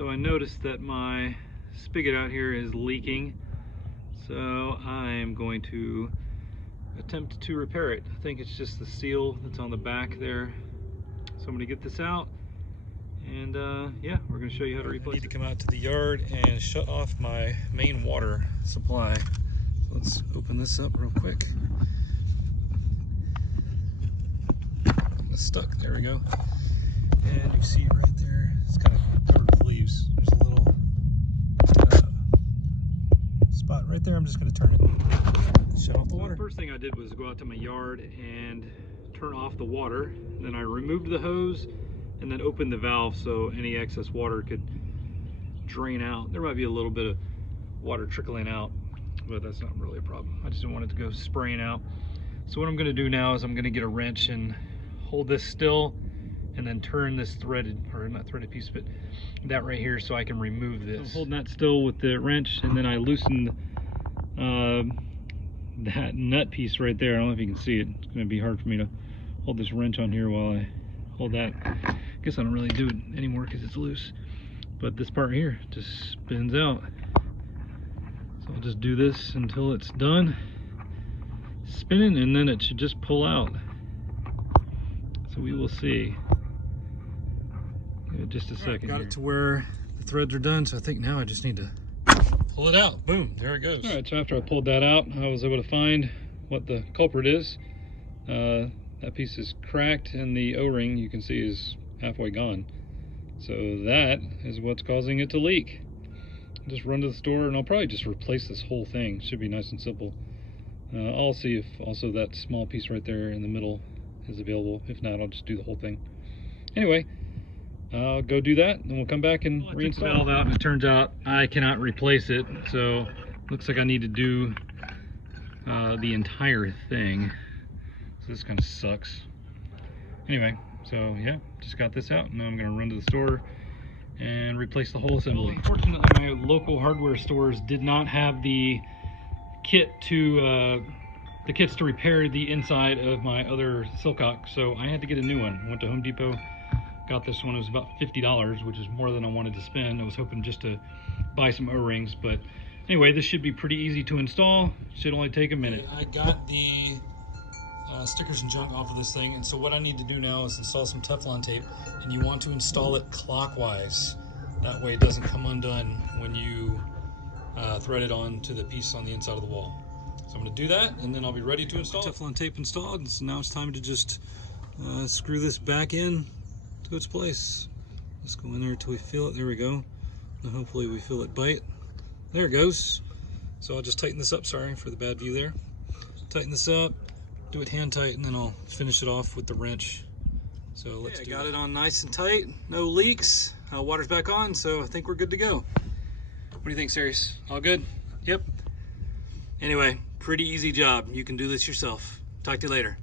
So I noticed that my spigot out here is leaking, so I am going to attempt to repair it. I think it's just the seal that's on the back there. So I'm going to get this out, and yeah, we're going to show you how to replace it. I need to come out to the yard and shut off my main water supply. So let's open this up real quick. It's stuck, there we go. And you see right there, it's kind of covered with leaves. There's a little spot right there. I'm just going to turn it, shut off the water. The first thing I did was go out to my yard and turn off the water. Then I removed the hose and then opened the valve so any excess water could drain out. There might be a little bit of water trickling out, but that's not really a problem. I just didn't want it to go spraying out. So what I'm going to do now is I'm going to get a wrench and hold this still and then turn this threaded, or not threaded piece, but that right here, so I can remove this. I'm holding that still with the wrench, and then I loosened that nut piece right there. I don't know if you can see it. It's going to be hard for me to hold this wrench on here while I hold that. I guess I don't really do it anymore because it's loose. But this part here just spins out. So I'll just do this until it's done spinning, and then it should just pull out. So we will see. Give it just a second. Got it to where the threads are done, so I think now I just need to pull it out. Boom, there it goes. All right, so after I pulled that out, I was able to find what the culprit is. That piece is cracked, and the O-ring you can see is halfway gone. So that is what's causing it to leak. I'll just run to the store, and I'll probably just replace this whole thing. Should be nice and simple. I'll see if also that small piece right there in the middle is available. If not, I'll just do the whole thing. Anyway, I'll go do that, and we'll come back and reinstall. I took the valve out, and it turns out I cannot replace it, so looks like I need to do the entire thing. So this kind of sucks. Anyway, so yeah, just got this out. Now I'm going to run to the store and replace the whole assembly. Well, unfortunately, my local hardware stores did not have the kits to repair the inside of my other Sillcock, so I had to get a new one. I went to Home Depot, got this one. It was about $50, which is more than I wanted to spend. I was hoping just to buy some O-rings, but anyway, this should be pretty easy to install. Should only take a minute. I got the stickers and junk off of this thing, and so what I need to do now is install some Teflon tape, and you want to install it clockwise. That way it doesn't come undone when you thread it onto the piece on the inside of the wall. So I'm going to do that, and then I'll be ready to install. Teflon tape installed, so now it's time to just screw this back in to its place. Let's go in there until we feel it. There we go. Now hopefully we feel it bite. There it goes. So I'll just tighten this up. Sorry for the bad view there. Tighten this up, do it hand tight, and then I'll finish it off with the wrench. So let's do it. I got it on nice and tight, no leaks. Water's back on, so I think we're good to go. What do you think, Sirius? All good? Yep. Anyway, pretty easy job. You can do this yourself. Talk to you later.